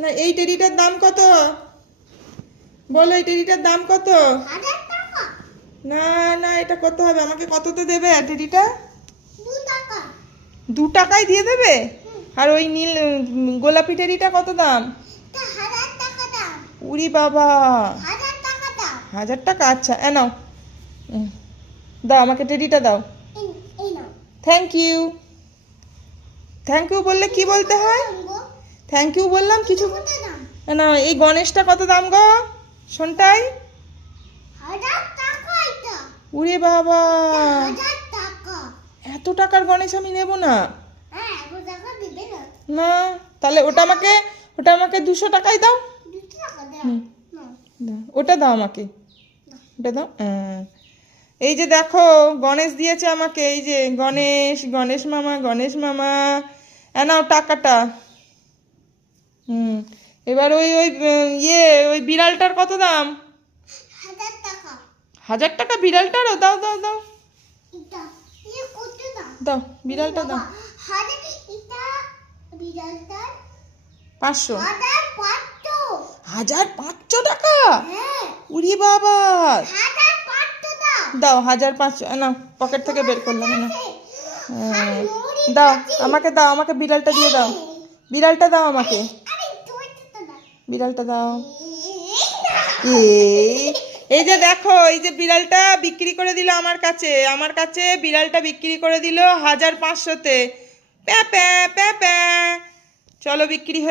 না এই টেডিটার দাম কত? বলো এই টেডিটার দাম কত? না না, এটা কত হবে? আমাকে কততে দেবে টেডিটা? 2 টাকায় দিয়ে দেবে? আর ওই নীল গোলাপি টেডিটা কত দাম? উরি বাবা, 1000 টাকা। আচ্ছা নাও, দাও আমাকে টেডিটা দাও। Thank you. থ্যাংক ইউ বললে কি বলতে হয়? থ্যাংক ইউ বললাম কিছু না। এই গণেশটা কত দাম গো শোনটাই? উরে বাবা, এত টাকার গণেশ আমি নেব না। না তাহলে ওটা আমাকে 200 টাকায় দাও। ওটা দাও আমাকে, ওটা দাও। এই যে দেখো গণেশ দিয়েছে আমাকে, এই যে গণেশ, গণেশ মামা, গণেশ মামা। নাও টাকাটা। এবার ওই ওই ওই বিড়ালটার কত দাম? 1000 টাকা বিড়ালটারও? দাও দাও দাও দাও, বিড়ালটা দাও। 500? 1500 টাকা? উরি বাবা, দাও 1500। নাও পকেট থেকে বের করলাম না। দাও আমাকে, দাও আমাকে বিড়ালটা দিয়ে দাও। বিড়ালটা দাও আমাকে, বিড়ালটা দাও। এই যে দেখো, এই যে বিড়ালটা বিক্রি করে দিল আমার কাছে। আমার কাছে বিড়ালটা বিক্রি করে দিল 1500-তে। প্যা প্যা প্যা প্যা। চলো বিক্রি হয়ে